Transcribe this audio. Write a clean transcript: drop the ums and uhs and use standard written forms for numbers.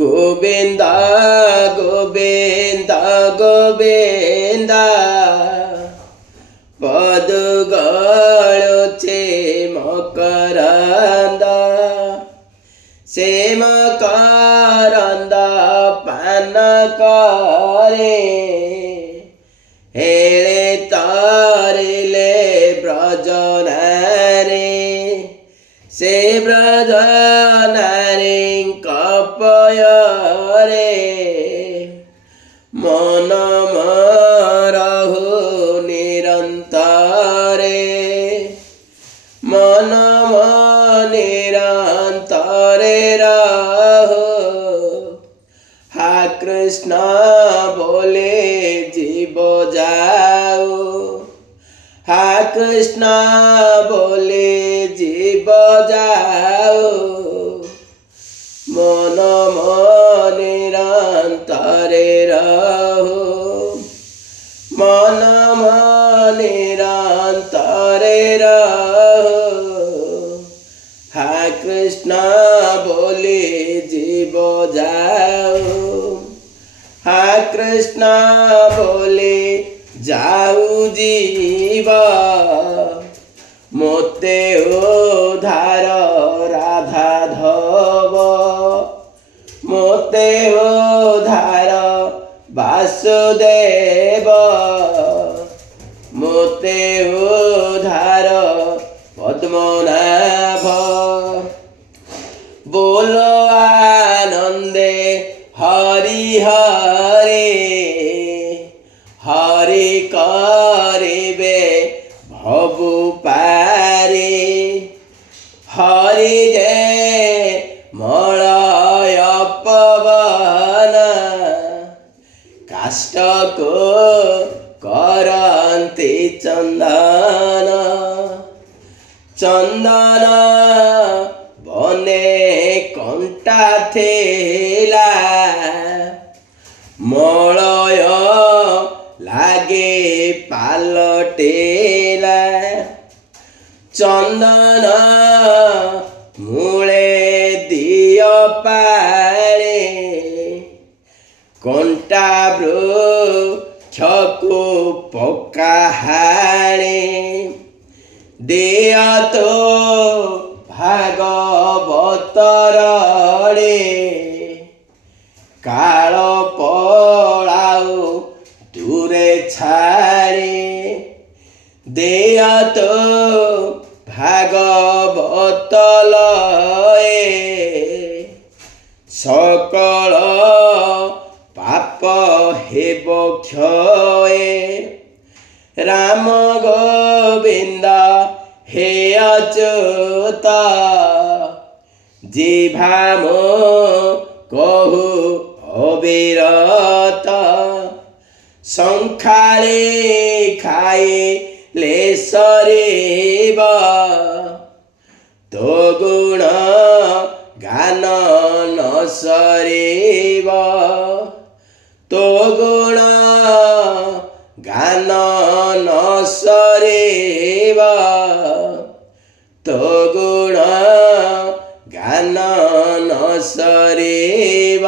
गोविंद गोविंद गोविंद पदुगळुचे मकरंद से मकरंद पान करे हेले तारिले ब्रजनारे से ब्रजनारे कपयरे मन मरहु निरंतरे मन निरंतरे रहो हा कृष्ण बोले जीव जाओ हा कृष्ण बोले जीव जाओ मन निरंतरे रहो मन निरंतरे रहो हा कृष्ण बोले जीव जाओ हा कृष्ण बोले जाऊ जीव मोते उधार राधा धव मोते उधार वासुदेव मोते उधार पद्मनाभ बोलो आनंदे हरि हरे हरि करिबे भवु पारे हरि जे मलय पवन काष्ठ को करन्ति चंदन चंदन बने कंटा थेला मलय लागे पालटेला चंदन मूले दिय पाले कंटा वृक्षको पका हाणे देय तो भागवतर काल पलाऊ दूरे छाड़े देय तो भागवत लये सकल पाप हेब क्षये राम गोविंद हे अच्युत जिह्वा मो कहु अविरत संखाले खाइले सरिब तो गुण गान न सरिब तो गुण गान न सरिब तो गुण गान न सरिब।